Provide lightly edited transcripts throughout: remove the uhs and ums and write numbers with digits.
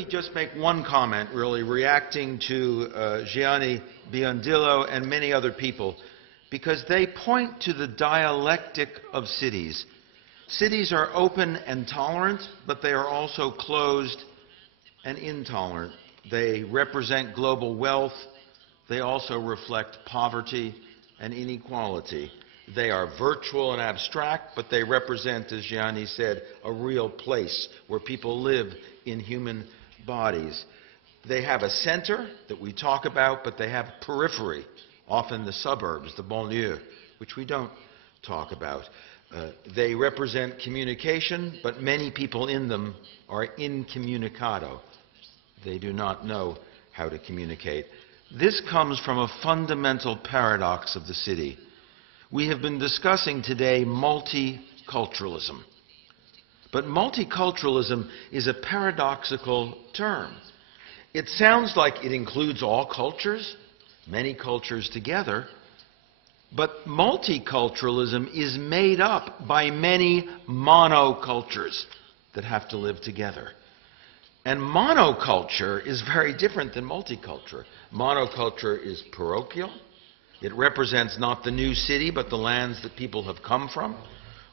me just make one comment, really, reacting to Gianni Biondillo and many other people, because they point to the dialectic of cities. Cities are open and tolerant, but they are also closed and intolerant. They represent global wealth. They also reflect poverty and inequality. They are virtual and abstract, but they represent, as Gianni said, a real place where people live in human bodies. They have a center that we talk about, but they have periphery, often the suburbs, the banlieue, which we don't talk about. They represent communication, but many people in them are incommunicado. They do not know how to communicate. This comes from a fundamental paradox of the city. We have been discussing today multiculturalism. But multiculturalism is a paradoxical term. It sounds like it includes all cultures, many cultures together, but multiculturalism is made up by many monocultures that have to live together. And monoculture is very different than multiculture. Monoculture is parochial. It represents not the new city, but the lands that people have come from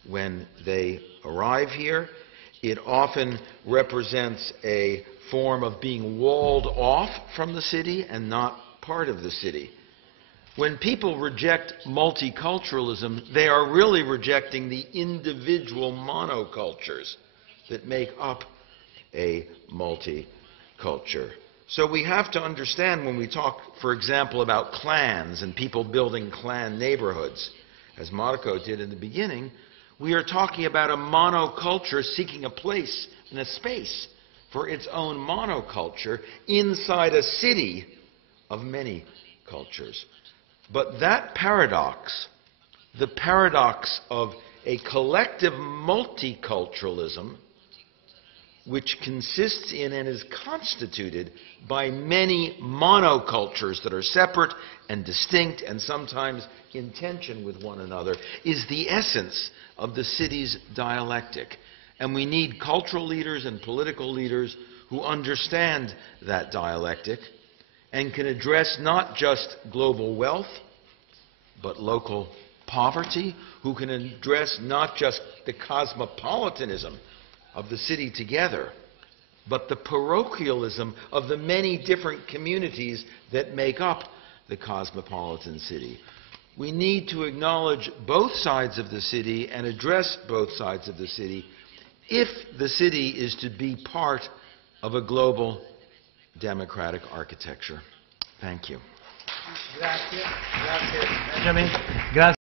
when they arrive here. It often represents a form of being walled off from the city and not part of the city. When people reject multiculturalism, they are really rejecting the individual monocultures that make up a multiculture. So we have to understand when we talk, for example, about clans and people building clan neighborhoods, as Marco did in the beginning, we are talking about a monoculture seeking a place and a space for its own monoculture inside a city of many cultures. But that paradox, the paradox of a collective multiculturalism, which consists in and is constituted by many monocultures that are separate and distinct and sometimes in tension with one another, is the essence of the city's dialectic. And we need cultural leaders and political leaders who understand that dialectic and can address not just global wealth, but local poverty, who can address not just the cosmopolitanism of the city together, but the parochialism of the many different communities that make up the cosmopolitan city. We need to acknowledge both sides of the city and address both sides of the city if the city is to be part of a global democratic architecture. Thank you. Grazie, grazie Benjamin. Grazie.